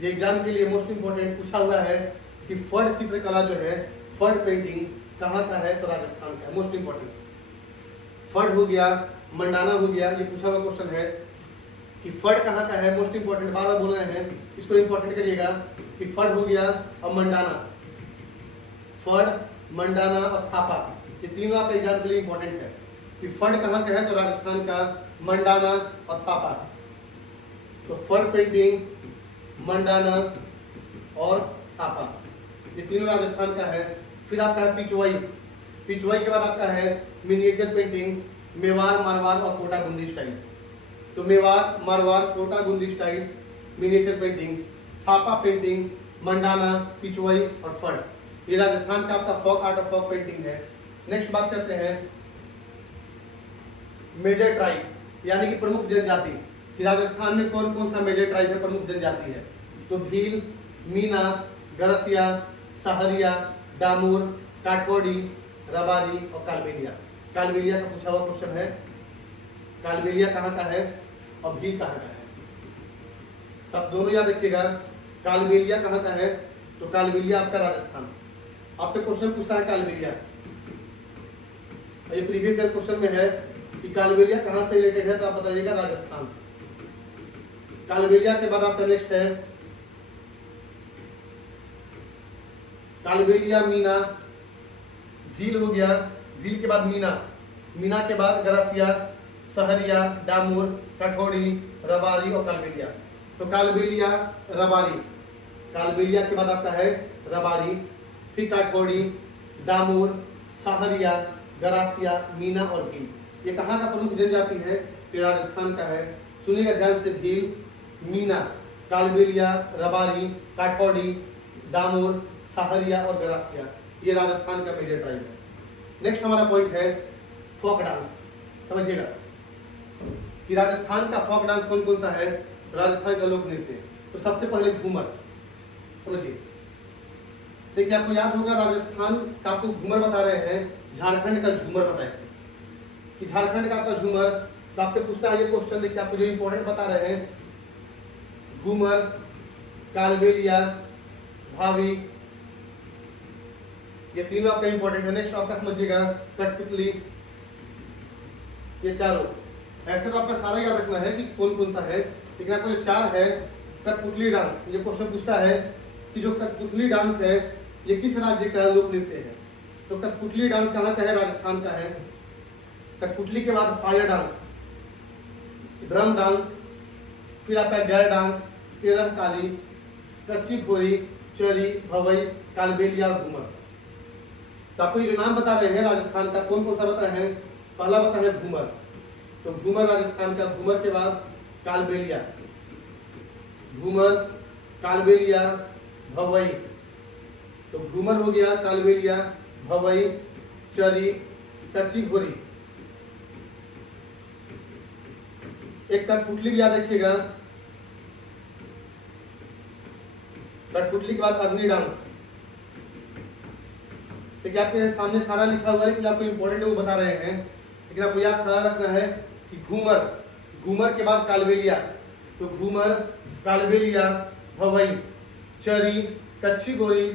ये एग्जाम के लिए मोस्ट इंपॉर्टेंट पूछा हुआ है कि फर्ड चित्रकला जो है, फर्ड पेंटिंग कहाँ का है, तो राजस्थान का है। मोस्ट इंपॉर्टेंट फर्ड हो गया, मंडाना हो गया, ये पूछा हुआ क्वेश्चन है कि फर्ड कहाँ का है। मोस्ट इंपॉर्टेंट बार बार बोल रहे हैं, इसको इंपॉर्टेंट करिएगा कि फर्ड हो गया और मंडाना, फर्ड, मंडाना और थापा, ये तीनों आपके एग्जाम के लिए इंपॉर्टेंट है कि फर्ड कहाँ का है, तो राजस्थान का, मंडाना और थापा। तो फर्ड पेंटिंग, मंडाना और थापा, ये तीनों राजस्थान का है। फिर आपका है पिचवाई, पिचवाई के बाद आपका है मिनिएचर पेंटिंग, मेवाड़, मारवाड़ और कोटा गुंदी स्टाइल। तो Mewar, Marwar, Kota Bundi style, miniature painting, Thapa painting, Mandana, Pichwai और फर्ड, ये राजस्थान का आपका फॉक आर्ट और फॉक पेंटिंग है। नेक्स्ट बात करते हैं मेजर ट्राइब, यानी कि प्रमुख जनजाति कि राजस्थान में कौन कौन सा मेजर ट्राइब है, प्रमुख जनजाति है। तो भील, मीना, गरसिया, सहरिया, डामूर, काटकोडी, रबारी और कालबेलिया। कालबेलिया का पूछा हुआ क्वेश्चन है, कालबेलिया कहाँ का है और भील कहाँ का है, तो आप दोनों याद रखिएगा। कालबेलिया कहाँ का है, तो कालबेलिया आपका राजस्थान। आपसे क्वेश्चन पूछता है कालबेलिया, ये प्रीवियस ईयर क्वेश्चन में है कि कालबेलिया कहाँ से रिलेटेड है, तो आप बताइएगा राजस्थान। कालबेलिया के बाद आपका नेक्स्ट है कालबेलिया, मीना, भील हो गया, भील के बाद मीना, मीना के बाद गरसिया, सहरिया, डामूर, काठौड़ी, रबारी और कालबेलिया। तो कालबेलिया, रबारी, कालबेलिया के बाद आपका है रबारी, फिर काठौड़ी, डामूर, सहरिया, गरासिया, मीना और भील, ये कहाँ का प्रमुख जनजाति है, ये राजस्थान का है। सुनिएगा ध्यान से, भील, मीना, कालबेलिया, रबारी, काठौड़ी, डामूर, सहरिया और गरासिया, ये राजस्थान का मेजर ट्राइब है। नेक्स्ट हमारा पॉइंट है फोक डांस। समझिएगा कि राजस्थान का फोक डांस कौन कौन सा है, राजस्थान का लोक नृत्य। तो सबसे पहले घूमर, समझिए, देखिए आपको याद होगा राजस्थान का आपको घूमर बता रहे हैं, झारखंड का झूमर बताए थे कि झारखंड का आपका झूमर। तो आपसे पूछता है ये क्वेश्चन, देखिए आपको जो इंपॉर्टेंट बता रहे हैं, घूमर, कालबेलिया, भावी, ये तीनों आपका इंपॉर्टेंट है। नेक्स्ट आपका समझिएगा कठपुतली, ये चारों। ऐसे तो आपका सारा याद रखना है कि कौन कौन सा है, लेकिन आपको जो चार है, कठपुतली डांस, ये क्वेश्चन पूछता है कि जो कठपुतली डांस है ये किस राज्य का लोक नृत्य है। तो कठपुतली डांस कहाँ का है, राजस्थान का है। कठपुतली के बाद फायर डांस, ड्रम डांस, फिर आपका गैर डांस, तेरह काली, कच्ची घोरी, चरी, भवई, कालबेलिया और घूमर। तो आपको ये जो नाम बता रहे हैं राजस्थान का, कौन कौन सा बता है, पहला बता है घूमर। तो घूमर राजस्थान का, घूमर के बाद कालबेलिया, घूमर, कालबेलिया, भवई। तो घूमर हो गया, कालबेलिया, भवई, चरी, कच्ची घोरी। एक कठपुतली याद रखिएगा, कठपुतली के बाद अग्नि डांस। देखिए आपके सामने सारा लिखा हुआ है, लेकिन आपको इंपॉर्टेंट वो बता रहे हैं, लेकिन आपको याद सारा रखना है कि घूमर, घूमर के बाद कालबेलिया, तो घूमर, कालबेलिया, भवई, चरी, कच्ची गोरी,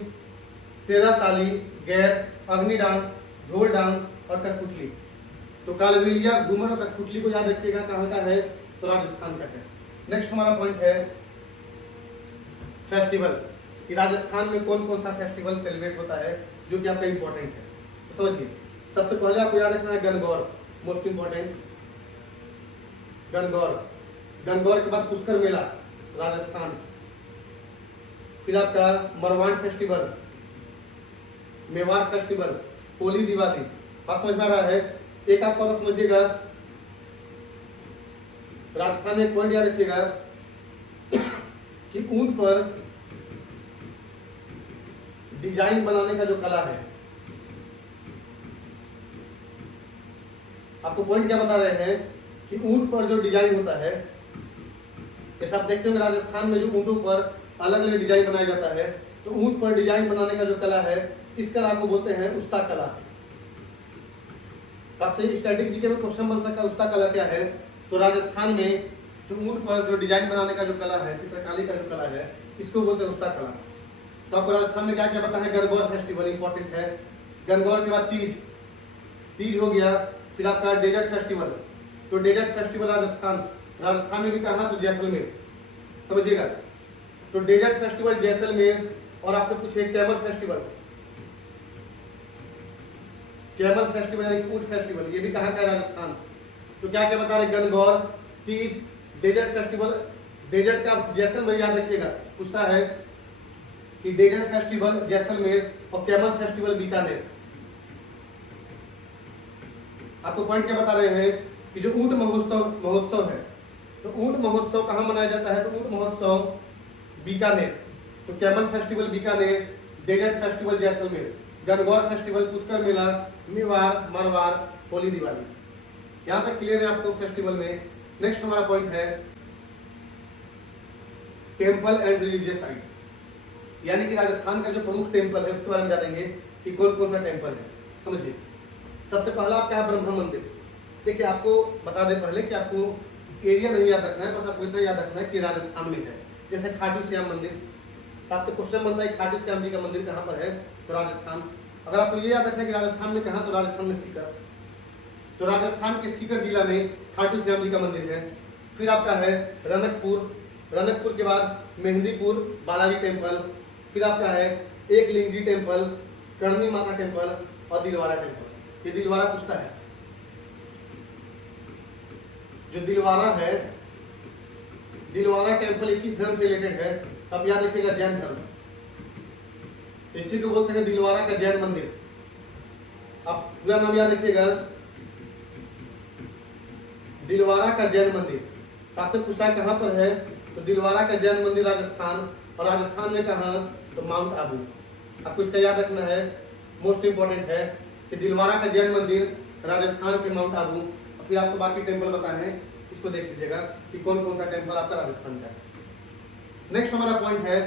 तेरह ताली, गैर, अग्नि डांस, ढोल डांस और कठपुतली। तो कालबेलिया, घूमर और कठपुतली को याद रखिएगा, कहाँ का है, तो राजस्थान का है। नेक्स्ट हमारा पॉइंट है फेस्टिवल, कि राजस्थान में कौन कौन सा फेस्टिवल सेलिब्रेट होता है, जो कि आपका इंपॉर्टेंट है। तो समझिए, सबसे पहले आपको याद रखना है गणगौर, मोस्ट इंपॉर्टेंट, गणगौर। गणगौर के बाद पुष्कर मेला, राजस्थान। फिर आपका मरवाड़ फेस्टिवल, मेवाड़ फेस्टिवल, होली, दिवाली। बात समझ में आ रहा है। एक आप और समझिएगा, राजस्थान में पॉइंट याद रखिएगा कि ऊंट पर डिजाइन बनाने का जो कला है, आपको पॉइंट क्या बता रहे हैं कि ऊंट पर जो डिजाइन होता है, जैसे आप देखते होंगे राजस्थान में जो ऊंटों पर अलग अलग डिजाइन बनाया जाता है, तो ऊंट पर डिजाइन बनाने का जो कला है, इस कला को बोलते हैं उस्ता कला। आपसे स्टैटिक जीके में क्वेश्चन बन सकता है, उस्ता कला क्या है। तो राजस्थान में जो ऊंट पर जो डिजाइन बनाने का जो कला है, चित्रकारी का जो कला है, इसको बोलते हैं उस्ता कला। तो आपको राजस्थान में क्या क्या पता है, गणगौर फेस्टिवल इंपॉर्टेंट है। गणगौर के बाद तीज, तीज हो गया। फिर आपका डेजर्ट फेस्टिवल, तो डेजर्ट फेस्टिवल राजस्थान, राजस्थान में भी कहा, तो जैसलमेर, समझिएगा। तो डेजर्ट फेस्टिवल जैसलमेर। और आपसे पूछे कैमल फेस्टिवल, कैमल फेस्टिवल यानी ऊंट फेस्टिवल, ये भी कहाँ का है, राजस्थान। तो क्या क्या बता रहे, Gangaur, Teej, desert festival. Desert का जैसलमेर याद रखिएगा, पूछता है कि डेजर्ट फेस्टिवल जैसलमेर और कैमल फेस्टिवल बीकानेर। आपको पॉइंट क्या बता रहे हैं कि जो ऊंट महोत्सव है, तो ऊंट महोत्सव कहाँ मनाया जाता है, तो ऊंट महोत्सव बीकानेर। तो camel festival Bikaner, desert festival Jaisalmer, Gangaur festival Pushkar मेला, मेवाड़, मरवाड़, होली, दिवाली। यहाँ तक क्लियर है आपको फेस्टिवल में। नेक्स्ट हमारा पॉइंट है टेम्पल एंड रिलीजियस साइट्स, यानी कि राजस्थान का जो प्रमुख टेम्पल है उसके बारे में जानेंगे कि कौन कौन सा टेम्पल है। समझिए, सबसे पहला आपका है ब्रह्मा मंदिर। देखिए आपको बता दें पहले कि आपको एरिया नहीं याद रखना है, बस आपको इतना याद रखना है कि राजस्थान में है। जैसे खाटू श्याम मंदिर, आपसे क्वेश्चन बनता है खाटू श्याम जी का मंदिर कहाँ पर है, तो राजस्थान। अगर आपको ये याद रखना है कि राजस्थान में कहाँ, तो राजस्थान में सीकर। तो राजस्थान के सीकर जिला में खाटू श्याम जी का मंदिर है। फिर आपका है रनकपुर, रनकपुर के बाद मेहंदीपुर बालाजी टेम्पल। फिर आपका है एक लिंगजी टेम्पल, करणी माता टेम्पल और दिलवारा टेम्पल। ये दिलवारा पूछता है, जो दिलवारा है, दिलवारा टेम्पल किस धर्म से रिलेटेड है, अब याद रखिएगा जैन धर्म। इसी को बोलते हैं दिलवारा का जैन मंदिर। आप पूरा नाम याद रखिएगा, दिलवारा का जैन मंदिर। आपसे पूछा है कहाँ पर है, तो दिलवारा का जैन मंदिर राजस्थान। और राजस्थान में कहाँ, तो माउंट आबू। आपको इसका याद रखना है, मोस्ट इंपॉर्टेंट है कि दिलवारा का जैन मंदिर राजस्थान के माउंट आबू। और फिर आपको बाकी टेम्पल बताए हैं, इसको देख लीजिएगा कि कौन कौन सा टेम्पल आपका राजस्थान का है। नेक्स्ट हमारा पॉइंट है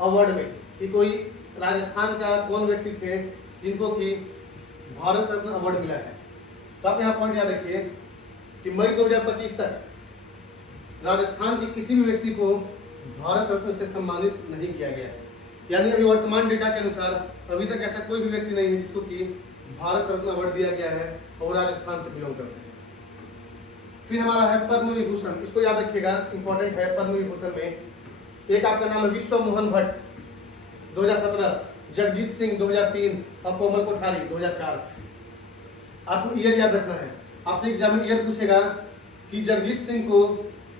अवार्ड में, कि कोई राजस्थान का कौन व्यक्ति थे जिनको कि भारत रत्न अवार्ड मिला है। तो आप यहाँ पॉइंट याद रखिए कि मई 2025 तक राजस्थान के किसी भी व्यक्ति को भारत रत्न से सम्मानित नहीं किया गया है। यानी अभी वर्तमान डेटा के अनुसार अभी तक ऐसा कोई भी व्यक्ति नहीं है जिसको कि भारत रत्न अवार्ड दिया गया है और राजस्थान से बिलोंग करते हैं। फिर हमारा है पद्म विभूषण, इसको याद रखिएगा, इंपॉर्टेंट है। पद्म विभूषण में एक आपका नाम है विश्व मोहन भट्ट 2017, जगजीत सिंह 2003 और कोमल कोठारी 2004। आपको ईयर याद रखना है। आपसे एग्जाम में ईयर पूछेगा कि जगजीत सिंह को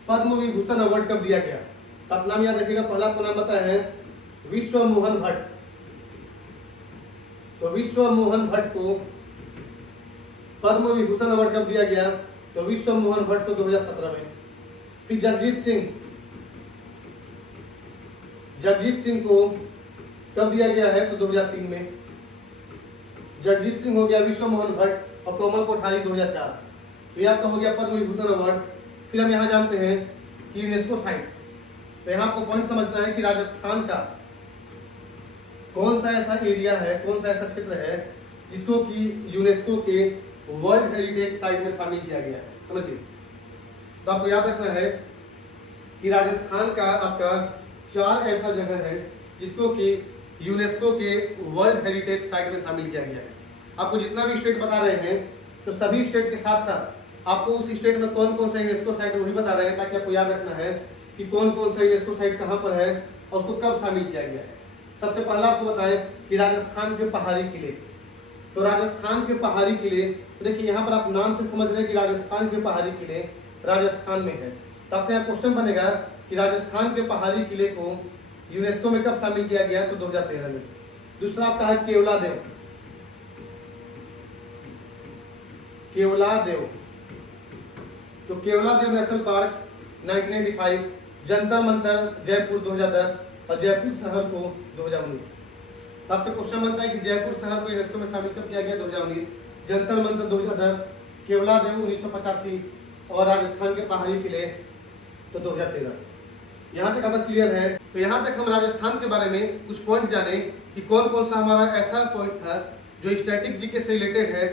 पद्म विभूषण अवार्ड कब दिया गया, तो आप नाम याद रखिएगा। पहला आपको नाम पता है विश्व मोहन भट्ट। तो विश्व मोहन भट्ट को पद्म विभूषण अवार्ड कब दिया गया, तो विश्व मोहन भट्ट को 2017 में। फिर जगजीत सिंह को कब दिया गया है? तो 2003 में। जगजीत सिंह हो गया। विश्व मोहन भट्ट और कोमल कोठारी 2004। तो ये आपका हो गया पद्म विभूषण अवार्ड। फिर हम यहाँ जानते हैं कि यूनेस्को साइट। तो यहाँ आपको पॉइंट समझना है कि राजस्थान का कौन सा ऐसा एरिया है, कौन सा ऐसा क्षेत्र है जिसको कि यूनेस्को के वर्ल्ड हेरिटेज साइट में शामिल किया गया है। समझिए, तो आपको याद रखना है कि राजस्थान का आपका 4 ऐसा जगह है जिसको कि यूनेस्को के वर्ल्ड हेरिटेज साइट में शामिल किया गया है। आपको जितना भी स्टेट बता रहे हैं तो सभी स्टेट के साथ साथ आपको उस स्टेट में कौन कौन सा यूनेस्को साइट वो भी बता रहे हैं, ताकि आपको याद रखना है कि कौन कौन सा यूनेस्को साइट कहाँ पर है और उसको कब शामिल किया गया है। सबसे पहला आपको बताएं कि राजस्थान के पहाड़ी किले। तो राजस्थान के पहाड़ी किले, तो देखिए यहाँ पर आप नाम से समझ रहे हैं कि राजस्थान के पहाड़ी किले राजस्थान में है। तो आपसे यहाँ क्वेश्चन बनेगा कि राजस्थान के पहाड़ी किले को यूनेस्को में कब शामिल किया गया? तो 2013 में। दूसरा आपका है केवलादेव। तो केवलादेव नेशनल पार्क 1985, जंतर मंतर जयपुर 2010 और जयपुर शहर को 2019। आपसे क्वेश्चन बनता है कि जयपुर शहर को यूनेस्को में शामिल कब किया गया? 2019, जंतर मंतर 2010, केवलादेव 1985 और राजस्थान के पहाड़ी किले तो 2013। यहाँ तक अब क्लियर है। तो यहाँ तक हम राजस्थान के बारे में कुछ पॉइंट जाने कि कौन कौन सा हमारा ऐसा पॉइंट था जो स्टैटिक जीके से रिलेटेड है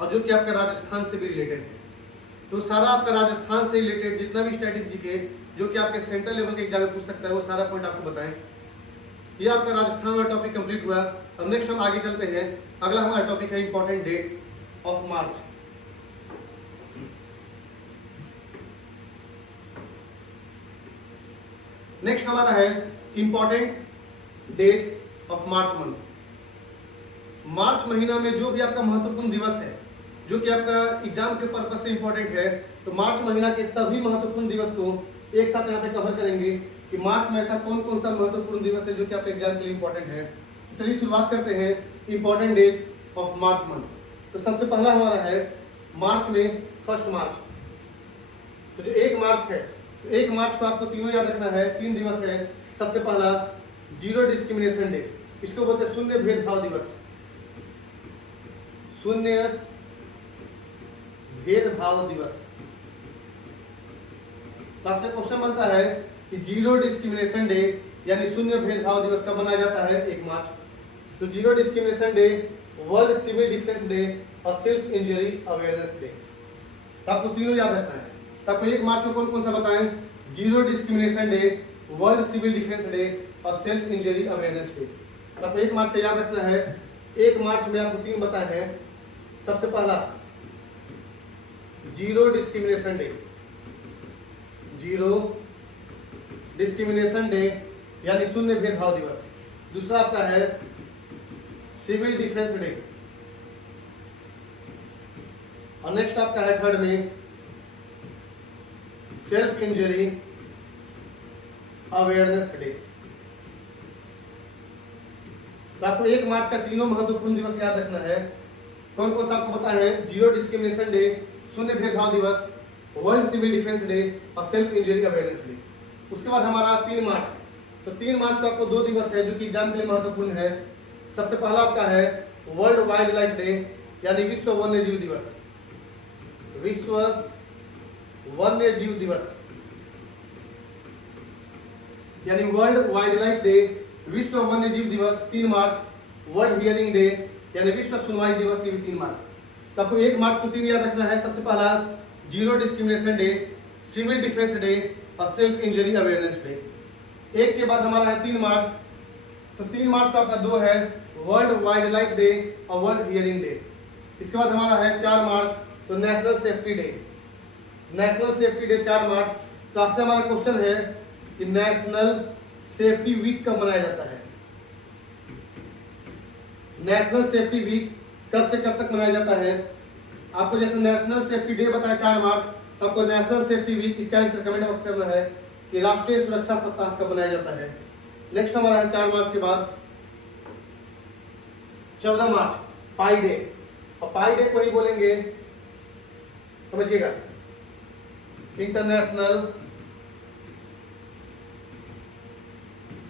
और जो कि आपका राजस्थान से भी रिलेटेड है। तो सारा आपका राजस्थान से रिलेटेड जितना भी स्टैटिक जीके जो कि आपके सेंट्रल लेवल के एग्जाम में पूछ सकता है वो सारा पॉइंट आपको बताएं। ये आपका राजस्थान वाला टॉपिक कंप्लीट हुआ। अब नेक्स्ट हम आगे चलते हैं। अगला हमारा टॉपिक है important date of March. Next हमारा है important date of March month. March महीना में जो भी आपका महत्वपूर्ण दिवस है जो कि आपका एग्जाम के पर्पज से इंपॉर्टेंट है, तो मार्च महीना के सभी महत्वपूर्ण दिवस को एक साथ यहाँ पे कवर करेंगे कि मार्च में ऐसा कौन कौन सा महत्वपूर्ण दिवस है जो कि आपके एग्जाम के लिए इंपॉर्टेंट है। चलिए शुरुआत करते हैं important days of March month. तो सबसे पहला हमारा है मार्च में 1 मार्च। तो जो 1 मार्च है, तो 1 मार्च को आपको तीनों याद रखना है। 3 दिवस है। सबसे पहला जीरो डिस्क्रिमिनेशन डे, इसको बोलते हैं शून्य भेदभाव दिवस। शून्य भेदभाव दिवस। तो आपसे क्वेश्चन बनता है कि जीरो डिस्क्रिमिनेशन डे यानी शून्य भेदभाव दिवस कब मनाया जाता है? 1 मार्च। तो zero discrimination day, world civil defence day और सेल्फ इंजरी अवेयरनेस डे। तो आपको तीनों याद रखना है। तो आपको 1 मार्च को कौन कौन सा बताएं? Zero discrimination day, world civil defence day और सेल्फ इंजरी अवेयरनेस डे। तो आपको 1 मार्च का याद रखना है। 1 मार्च में आपको 3 बताए हैं। सबसे पहला zero discrimination day, zero discrimination day यानी शून्य भेदभाव दिवस। दूसरा आपका है सिविल डिफेंस डे और नेक्स्ट आपका है थर्ड में सेल्फ इंजरी अवेयरनेस डे। तो आपको 1 मार्च का तीनों महत्वपूर्ण दिवस याद रखना है। कौन कौन सा आपको पता है? जीरो डिस्क्रिमिनेशन डे, शून्य भेदभाव दिवस, वर्ल्ड सिविल डिफेंस डे और सेल्फ इंजरी अवेयरनेस डे। उसके बाद हमारा 3 मार्च। तो 3 मार्च को आपको 2 दिवस है जो कि एग्जाम के लिए महत्वपूर्ण है। सबसे पहला आपका है वर्ल्ड वाइल्ड लाइफ डे यानी विश्व वन्य जीव दिवस। विश्व वन्य जीव दिवस यानी वर्ल्ड वाइल्ड लाइफ डे, विश्व वन्य जीव दिवस 3 मार्च। वर्ल्ड हियरिंग डे यानी विश्व सुनवाई दिवस, ये भी 3 मार्च। तो आपको 1 मार्च को 3 याद रखना है। सबसे पहला zero discrimination day, civil defence day और सेल्फ इंजरी अवेयरनेस डे। एक के बाद हमारा है 3 मार्च। तो 3 मार्च को आपका 2 है वर्ल्ड वाइल्ड लाइफ डे और वर्ल्ड हियरिंग डे। इसके बाद हमारा है 4 मार्च, तो national safety day. National safety day 4 मार्च। तो आपसे हमारा क्वेश्चन है कि नेशनल सेफ्टी वीक कब मनाया जाता है? नेशनल सेफ्टी वीक कब से कब तक मनाया जाता है? आपको जैसे नेशनल सेफ्टी डे बताया 4 मार्च, तो आपको नेशनल सेफ्टी वीक इसका आंसर कमेंट बॉक्स करना है कि राष्ट्रीय सुरक्षा सप्ताह कब मनाया जाता है। नेक्स्ट हमारा है 4 मार्च के बाद 14 मार्च पाई डे। और पाई डे को ही बोलेंगे, समझिएगा, international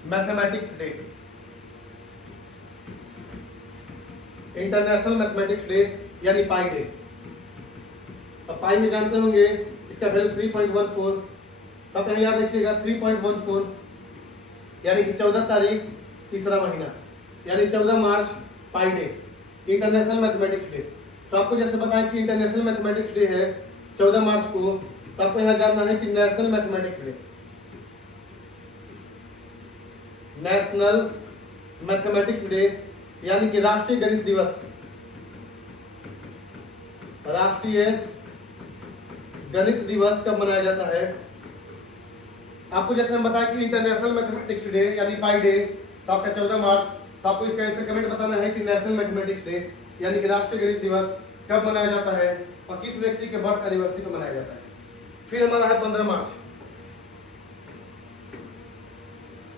mathematics day, international mathematics day यानी पाई डे। अब पाई में जानते होंगे इसका वैल्यू 3.14, तो आप यहाँ याद रखिएगा 3.14 यानी कि 14 तारीख तीसरा महीना यानी 14 मार्च पाई डे, इंटरनेशनल मैथमेटिक्स डे। तो आपको जैसे बताया कि इंटरनेशनल मैथमेटिक्स डे है 14 मार्च को, तो आपको यहाँ जानना है कि national mathematics day, national mathematics day यानी कि राष्ट्रीय गणित दिवस, राष्ट्रीय गणित दिवस कब मनाया जाता है। आपको जैसे हम बताया कि इंटरनेशनल मैथमेटिक्स डे यानी पाई डे तो आपका 14 मार्च, तो आपको इसका आंसर कमेंट बताना है कि नेशनल मैथमेटिक्स डे यानी कि राष्ट्रीय गणित दिवस कब मनाया जाता है और किस व्यक्ति के बर्थ एनिवर्सरी पर मनाया जाता है। फिर हमारा है 15 मार्च,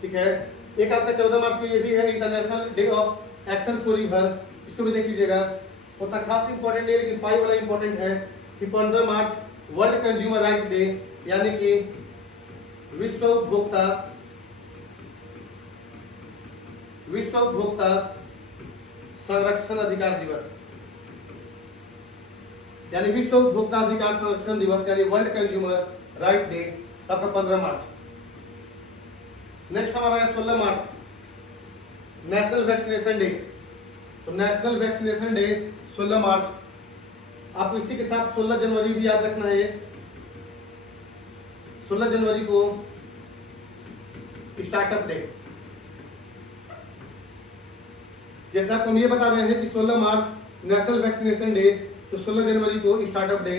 ठीक है। एक आपका 14 मार्च को ये भी है international day of action for river, इसको भी देख लीजिएगा। उतना खास इंपॉर्टेंट नहीं लेकिन पाई वाला इंपॉर्टेंट है कि 15 मार्च वर्ल्ड कंज्यूमर राइट डे यानी कि विश्व उपभोक्ता संरक्षण अधिकार दिवस, यानी विश्व उपभोक्ता अधिकार संरक्षण दिवस यानी वर्ल्ड कंज्यूमर राइट डे आपका 15 मार्च। नेक्स्ट हमारा है 16 मार्च, नेशनल वैक्सीनेशन डे। तो नेशनल वैक्सीनेशन डे 16 मार्च, आपको इसी के साथ 16 जनवरी भी याद रखना है। 16 जनवरी को स्टार्टअप डे, जैसे आपको हम ये बता रहे हैं कि 16 मार्च नेशनल वैक्सीनेशन डे, तो 16 जनवरी को startup day,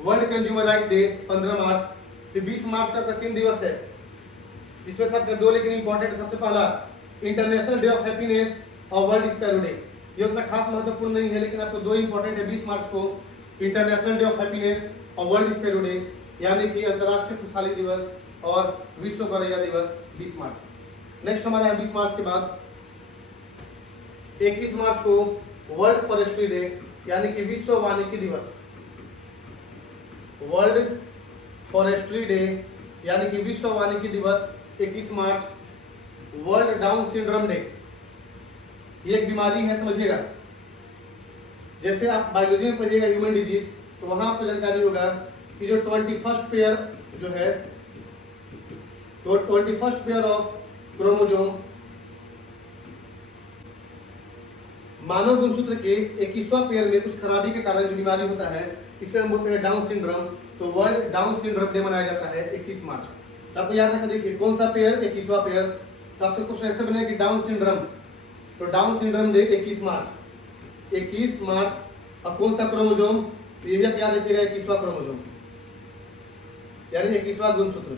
world consumer right day 15 मार्च, फिर 20 मार्च का 3 दिवस है। इसमें से आपका 2 लेकिन इंपॉर्टेंट, सबसे पहला इंटरनेशनल डे ऑफ हैप्पीनेस और वर्ल्ड स्पैरो डे। ये उतना खास महत्वपूर्ण नहीं है लेकिन आपको 2 इंपॉर्टेंट है। 20 मार्च को इंटरनेशनल डे ऑफ हैप्पीनेस और वर्ल्ड स्पैरो डे यानी कि अंतर्राष्ट्रीय खुशहाली दिवस और विश्व गौरैया दिवस 20 मार्च। नेक्स्ट हमारा है 20 मार्च के बाद 21 मार्च को वर्ल्ड फॉरेस्ट्री डे यानी कि विश्व वानिकी दिवस, वर्ल्ड फॉरेस्ट्री डे यानी कि विश्व वानिकी दिवस 21 मार्च। वर्ल्ड डाउन सिंड्रोम डे, ये एक बीमारी है, समझिएगा। जैसे आप बायोलॉजी में पढ़िएगा ह्यूमन डिजीज, तो वहां आपको जानकारी होगा कि जो 21st पेयर जो है, तो 21st पेयर ऑफ क्रोमोसोम मानव गुणसूत्र के 21वां पेयर में कुछ खराबी के कारण जो बीमारी होता है, इसे हम बोलते हैं डाउन सिंड्रोम। तो वर्ल्ड डाउन सिंड्रोम डे मनाया जाता है 21 मार्च। तो आपको याद रखना, देखिए कौन सा पेयर, 21वां पेयर। तो आपसे कुछ ऐसे बने कि डाउन सिंड्रोम, तो डाउन सिंड्रोम डे 21 मार्च, 21 मार्च। और कौन सा क्रोमोसोम, तो ये भी आप याद रखिएगा 21वां क्रोमोसोम यानी 21वां गुणसूत्र।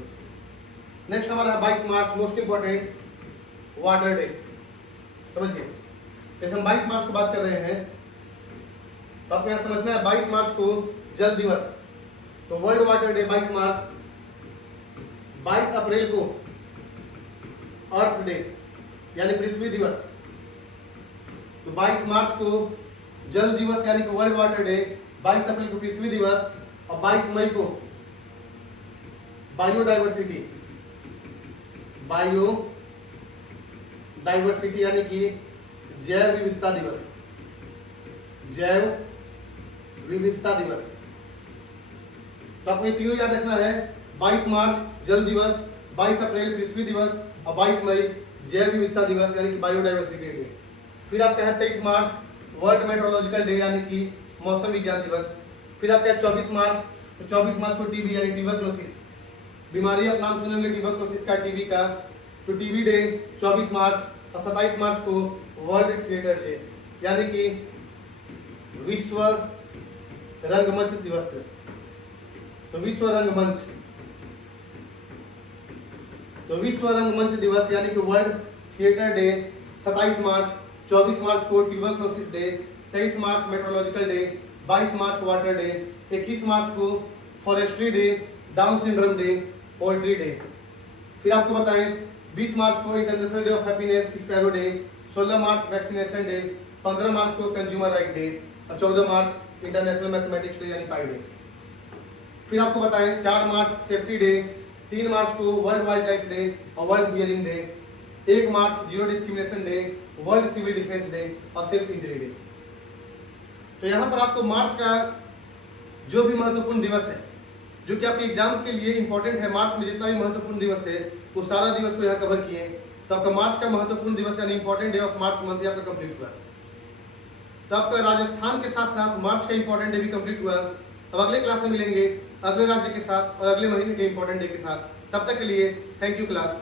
नेक्स्ट हमारा 22 मार्च, मोस्ट इंपॉर्टेंट वाटर डे, समझिए। जैसे हम 22 मार्च को बात कर रहे हैं तो आपको यहाँ समझना है 22 मार्च को जल दिवस, तो वर्ल्ड वाटर डे 22 मार्च। 22 अप्रैल को अर्थ डे यानी पृथ्वी दिवस, तो 22 मार्च को जल दिवस यानी कि वर्ल्ड वाटर डे, 22 अप्रैल को पृथ्वी दिवस और 22 मई को बायोडाइवर्सिटी, बायोडाइवर्सिटी यानी कि जैव विविधता दिवस, जैव विविधता दिवस। तो आपको ये तीनों याद रखना है, 22 मार्च जल दिवस, 22 अप्रैल पृथ्वी दिवस और 22 मई जैव विविधता दिवस यानी कि बायोडाइवर्सिटी डे। फिर आपका है 23 मार्च वर्ल्ड मेट्रोलॉजिकल डे यानी कि मौसम विज्ञान दिवस। फिर आपका है 24 मार्च, तो 24 मार्च को टीबी यानी ट्यूबरक्लोसिस बीमारी, आप नाम सुनेंगे ट्यूबरक्लोसिस का, टीबी का, तो टीबी डे 24 मार्च। और 27 मार्च को वर्ल्ड थिएटर डे यानी कि विश्व रंगमंच दिवस, तो विश्व रंगमंच, तो विश्व रंगमंच दिवस यानी कि वर्ल्ड थिएटर डे 27 मार्च। 24 मार्च को ट्यूबरक्लोसिस डे, 23 मार्च मेट्रोलॉजिकल डे, 22 मार्च वाटर डे, 21 मार्च को forestry day, down syndrome day, poetry day. फिर आपको बताएं 20 मार्च को international day of happiness sparrow day, 16 March vaccination day, 15 मार्च को कंज्यूमर राइट डे और 14 मार्च इंटरनेशनल मैथमेटिक्स डे यानी पाई day. फिर आपको बताएं 4 मार्च सेफ्टी डे, 3 मार्च को वर्ल्ड वाइल्ड लाइफ डे और world hearing day, 1 March zero discrimination day, world civil defence day और self injury day. तो यहाँ पर आपको मार्च का जो भी महत्वपूर्ण दिवस है, जो कि आपके एग्जाम के लिए इंपॉर्टेंट है, मार्च में जितना भी महत्वपूर्ण दिवस है वो सारा दिवस को यहाँ कवर किए। तो आपका मार्च का महत्वपूर्ण दिवस यानी important day of March month आपका कंप्लीट हुआ। तो आपका राजस्थान के साथ साथ मार्च का इंपॉर्टेंट डे भी कंप्लीट हुआ। अब अगले क्लास में मिलेंगे अगले राज्य के साथ और अगले महीने के इंपॉर्टेंट डे के साथ। तब तक के लिए थैंक यू क्लास।